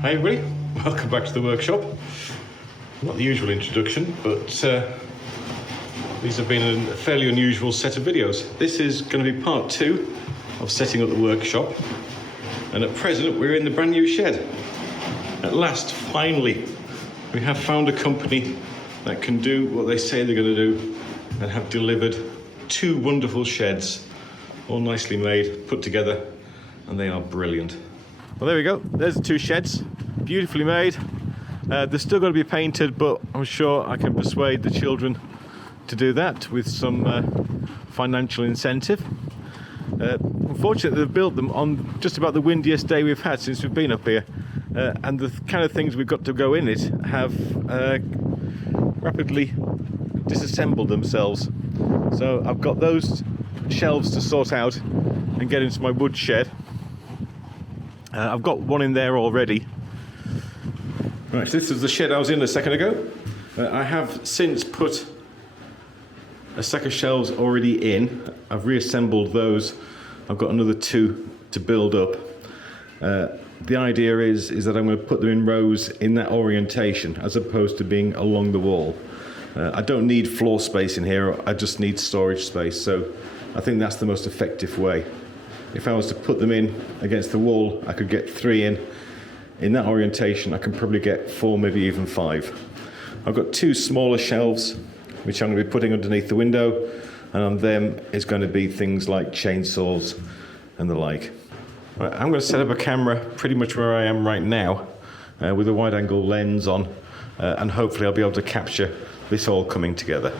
Hi everybody, welcome back to the workshop. Not the usual introduction, but these have been a fairly unusual set of videos. This is going to be part 2 of setting up the workshop, and at present we're in the brand new shed. At last, finally, we have found a company that can do what they say they're going to do and have delivered 2 wonderful sheds, all nicely made, put together, and they are brilliant. Well, there we go. There's the 2 sheds, beautifully made. They're still going to be painted, but I'm sure I can persuade the children to do that with some financial incentive. Unfortunately, they've built them on just about the windiest day we've had since we've been up here, and the kind of things we've got to go in it have rapidly disassembled themselves. So I've got those shelves to sort out and get into my wood shed. I've got one in there already. Right, so this is the shed I was in a second ago. I have since put a stack of shelves already in. I've reassembled those. I've got another 2 to build up. The idea is that I'm going to put them in rows in that orientation as opposed to being along the wall. I don't need floor space in here, I just need storage space, so I think that's the most effective way. If I was to put them in against the wall, I could get 3 in. In that orientation, I can probably get 4, maybe even 5. I've got 2 smaller shelves, which I'm going to be putting underneath the window, and on them is going to be things like chainsaws and the like. Right, I'm going to set up a camera pretty much where I am right now, with a wide-angle lens on, and hopefully I'll be able to capture this all coming together.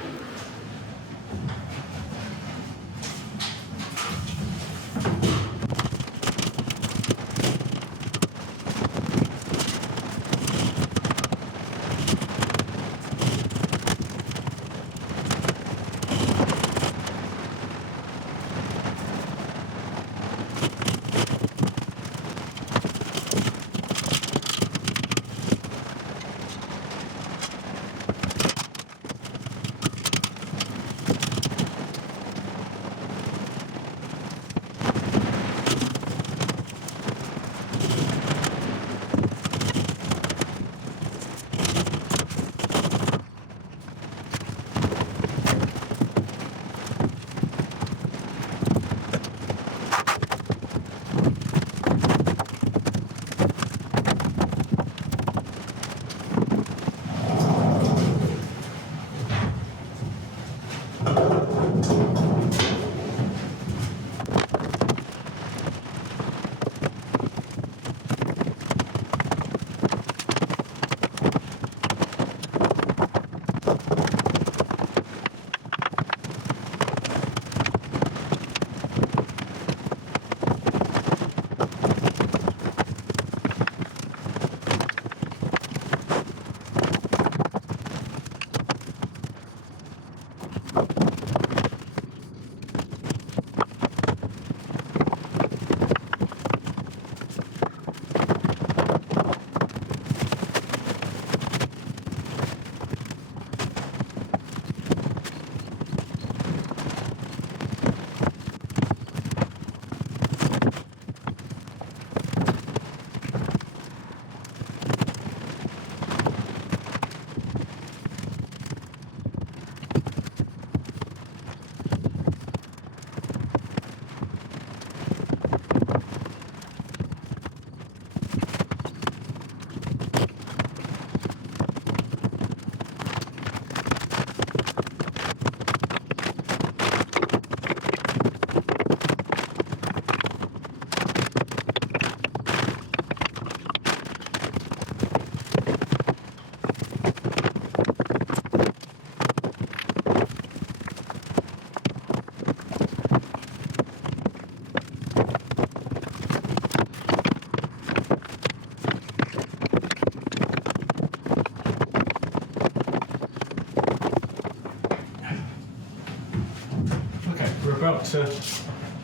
About to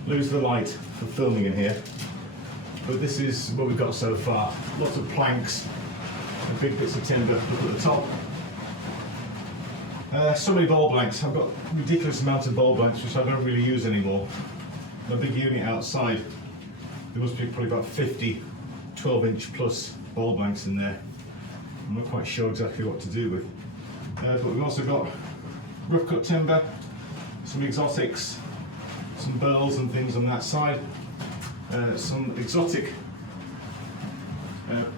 lose the light for filming in here, but this is what we've got so far. Lots of planks and big bits of timber up at the top. So many ball blanks. I've got ridiculous amounts of ball blanks which I don't really use anymore. My big unit outside, there must be probably about 50 12-inch plus ball banks in there. I'm not quite sure exactly what to do with. But we've also got rough cut timber, some exotics, some burls and things on that side, some exotic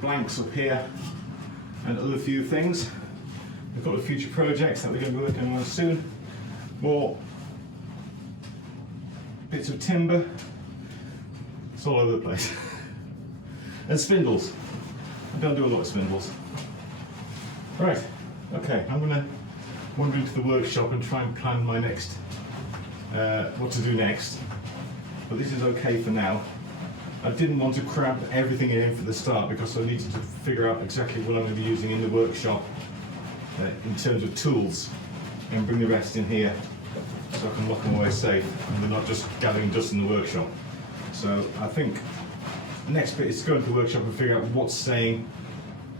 blanks up here, and other few things. We've got a future projects that we're going to be working on soon. More bits of timber. It's all over the place. And spindles. I don't do a lot of spindles. Right, okay, I'm going to wander into the workshop and try and plan my next, what to do next. But this is okay for now. I didn't want to cram everything in for the start because I needed to figure out exactly what I'm going to be using in the workshop in terms of tools, and bring the rest in here so I can lock them away safe and they're not just gathering dust in the workshop. So I think the next bit is to go into the workshop and figure out what's staying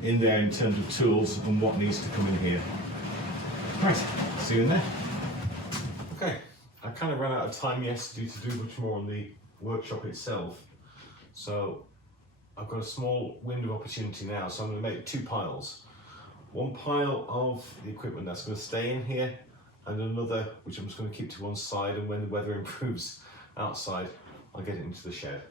in there in terms of tools and what needs to come in here. Right, see you in there. Okay, I kind of ran out of time yesterday to do much more on the workshop itself. So I've got a small window of opportunity now, so I'm going to make 2 piles. One pile of the equipment that's going to stay in here, and another which I'm just going to keep to one side, and when the weather improves outside, I'll get it into the shed.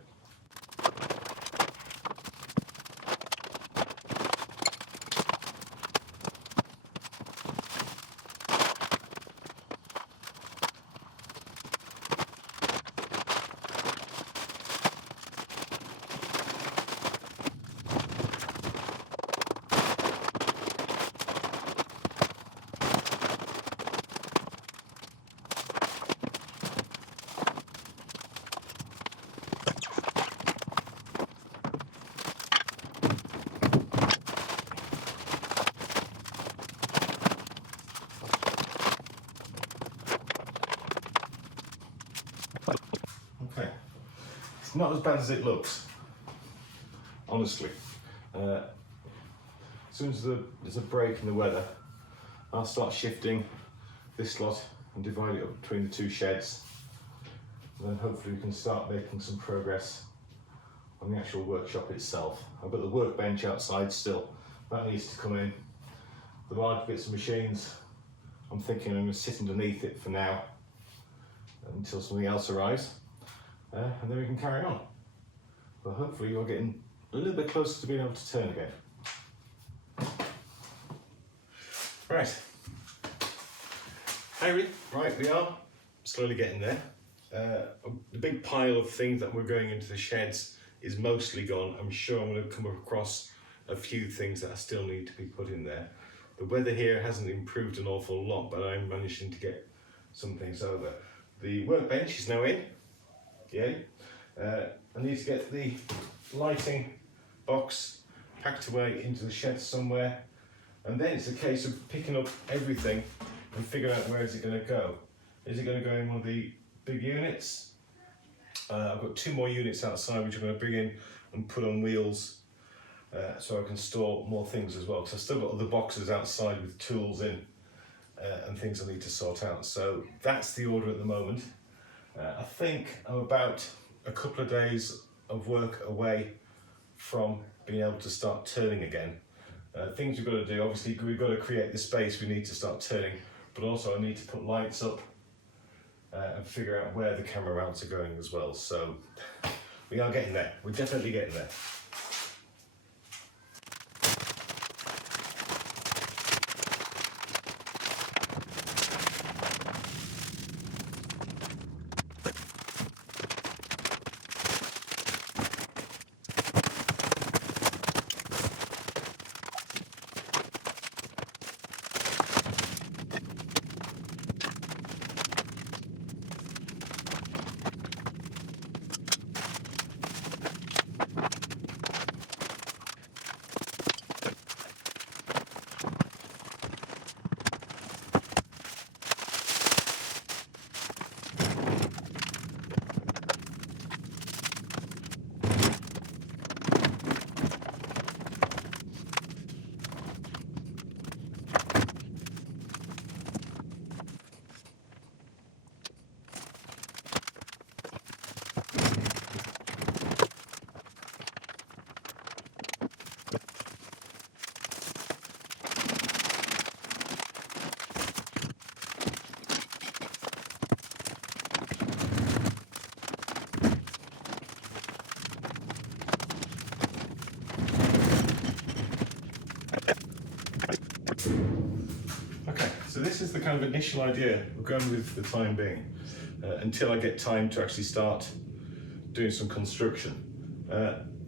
Okay, it's not as bad as it looks, honestly. As soon as there's a break in the weather, I'll start shifting this lot and divide it up between the 2 sheds. And then hopefully we can start making some progress on the actual workshop itself. I've got the workbench outside still, that needs to come in. The large bits of machines, I'm thinking I'm going to sit underneath it for now until something else arrives. And then we can carry on. But hopefully you're getting a little bit closer to being able to turn again. Right. Right, we are slowly getting there. The big pile of things that we're going into the sheds is mostly gone. I'm sure I'm going to come across a few things that I still need to be put in there. The weather here hasn't improved an awful lot, but I'm managing to get some things over. The workbench is now in. Yay. I need to get the lighting box packed away into the shed somewhere, and then it's a case of picking up everything and figuring out where is it going to go. Is it going to go in one of the big units? I've got 2 more units outside which I'm going to bring in and put on wheels so I can store more things as well, because I've still got other boxes outside with tools in and things I need to sort out. So that's the order at the moment. I think I'm about a couple of days of work away from being able to start turning again. Things we've got to do, obviously we've got to create the space we need to start turning, but also I need to put lights up and figure out where the camera mounts are going as well. So we are getting there, we're definitely getting there. kind of initial idea we're going with for the time being, until I get time to actually start doing some construction.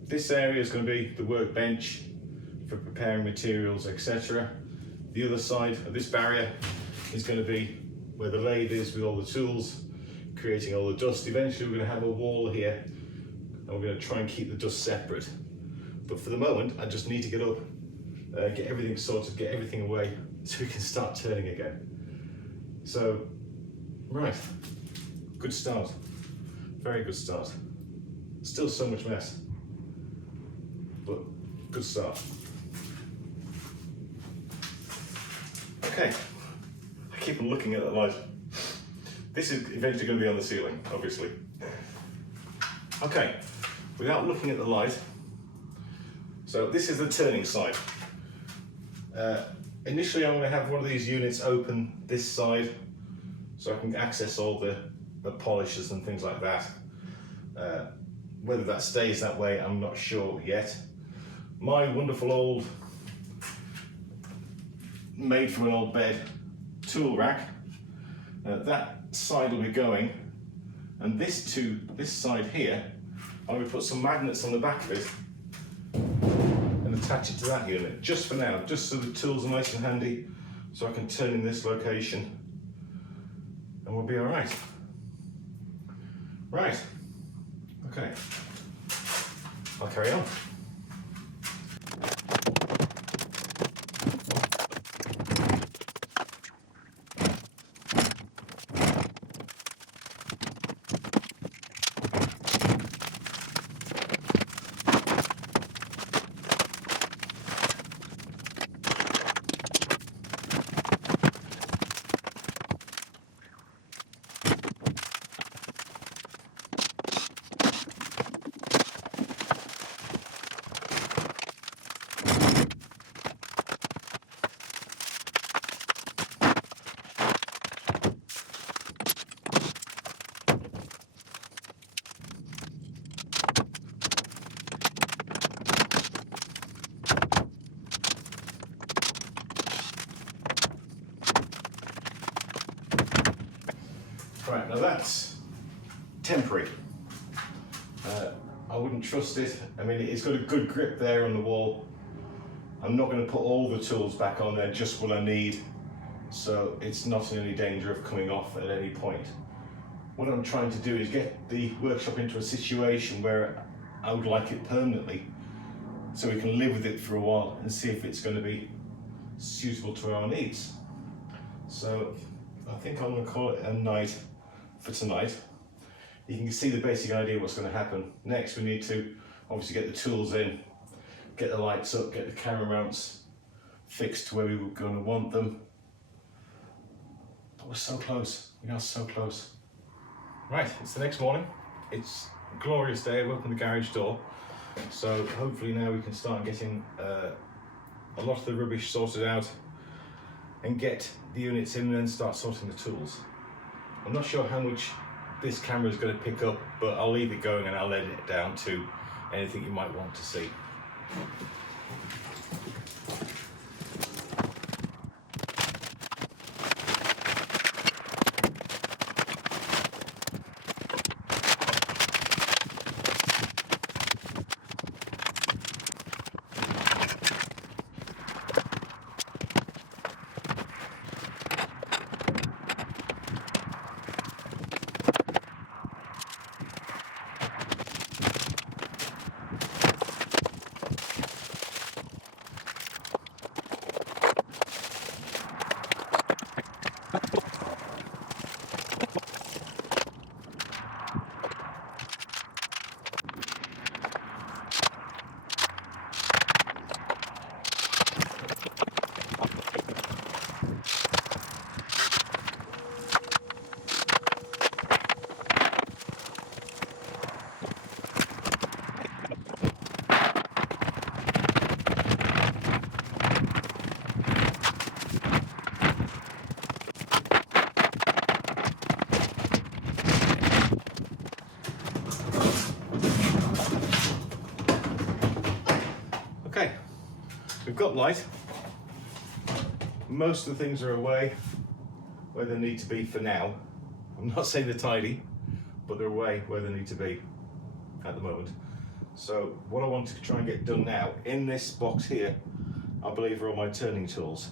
This area is going to be the workbench for preparing materials, etc. The other side of this barrier is going to be where the lathe is with all the tools, creating all the dust. Eventually we're going to have a wall here, and we're going to try and keep the dust separate. But for the moment, I just need to get up, get everything sorted, get everything away, so we can start turning again. So, right, good start, very good start. Still so much mess, but good start. Okay, I keep on looking at the light. This is eventually going to be on the ceiling, obviously. Okay, without looking at the light, so this is the turning side. Initially I'm going to have one of these units open this side so I can access all the polishers and things like that. Whether that stays that way, I'm not sure yet. My wonderful old, made from an old bed, tool rack, that side will be going, and this side here, I'm going to put some magnets on the back of it and attach it to that unit, just for now, just so the tools are nice and handy, so I can turn in this location and we'll be all right. Right, okay, I'll carry on. Right, now that's temporary. I wouldn't trust it. I mean, it's got a good grip there on the wall. I'm not going to put all the tools back on there, just what I need, so it's not in any danger of coming off at any point. What I'm trying to do is get the workshop into a situation where I would like it permanently, so we can live with it for a while and see if it's going to be suitable to our needs. So I think I'm going to call it a night for tonight. You can see the basic idea of what's going to happen. Next we need to obviously get the tools in, get the lights up, get the camera mounts fixed to where we were going to want them. But we're so close, we are so close. Right, it's the next morning. It's a glorious day. I've opened the garage door, so hopefully now we can start getting a lot of the rubbish sorted out and get the units in and then start sorting the tools. I'm not sure how much this camera is going to pick up, but I'll leave it going and I'll edit it down to anything you might want to see. Okay, we've got light. Most of the things are away. where they need to be for now. I'm not saying they're tidy, but they're away where they need to be at the moment. So what I want to try and get done now, in this box here, I believe are all my turning tools.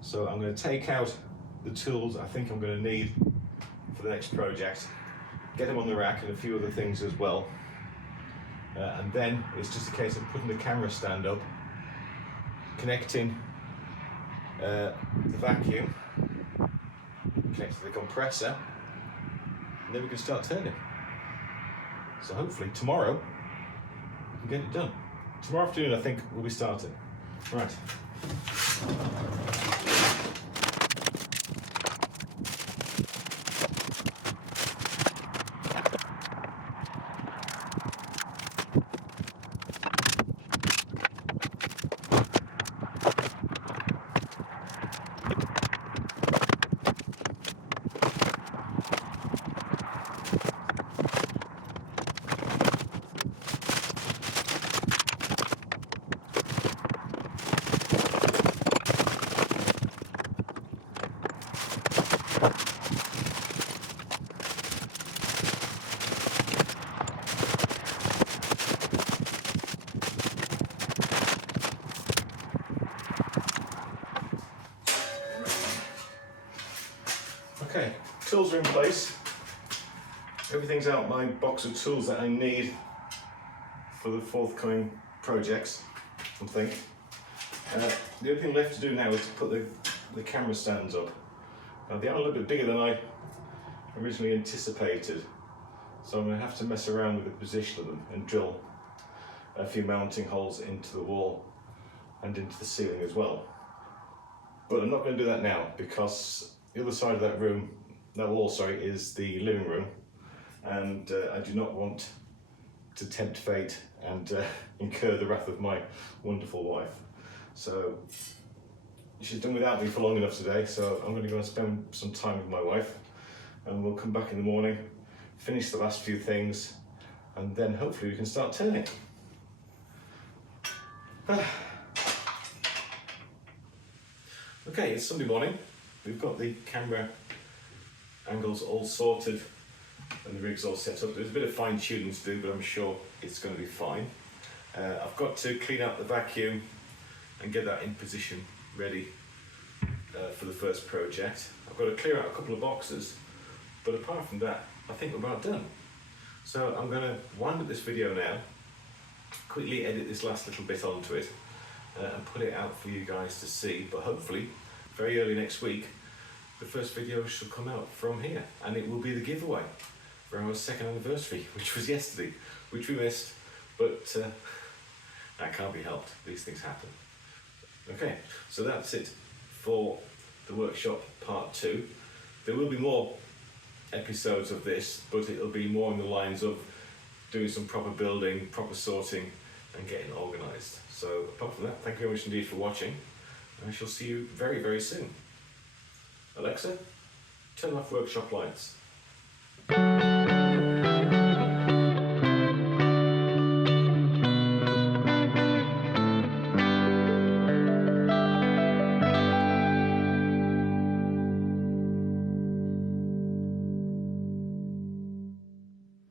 So I'm going to take out the tools I think I'm going to need for the next project, get them on the rack and a few other things as well. And then it's just a case of putting the camera stand up, connecting the vacuum, connecting to the compressor, and then we can start turning. So hopefully tomorrow we can get it done. Tomorrow afternoon I think we'll be starting. Right. Okay, tools are in place. Everything's out my box of tools that I need for the forthcoming projects, I think. The only thing left to do now is to put the camera stands up. Now, they are a little bit bigger than I originally anticipated, so I'm going to have to mess around with the position of them and drill a few mounting holes into the wall and into the ceiling as well. But I'm not going to do that now because the other side of that room, that wall, sorry, is the living room, and I do not want to tempt fate and incur the wrath of my wonderful wife. So she's done without me for long enough today, so I'm going to go and spend some time with my wife, and we'll come back in the morning, finish the last few things, and then hopefully we can start turning. Okay, it's Sunday morning. We've got the camera angles all sorted and the rig's all set up. There's a bit of fine tuning to do, but I'm sure it's going to be fine. I've got to clean out the vacuum and get that in position ready for the first project. I've got to clear out a couple of boxes, but apart from that, I think we're about done. So I'm going to wind up this video now, quickly edit this last little bit onto it, and put it out for you guys to see, but hopefully very early next week the first video should come out from here, and it will be the giveaway for our second anniversary, which was yesterday, which we missed, but that can't be helped. These things happen. Okay, so that's it for the workshop part 2. There will be more episodes of this, but it'll be more in the lines of doing some proper building, proper sorting, and getting organised. So apart from that, thank you very much indeed for watching. I shall see you very, very soon. Alexa, turn off workshop lights.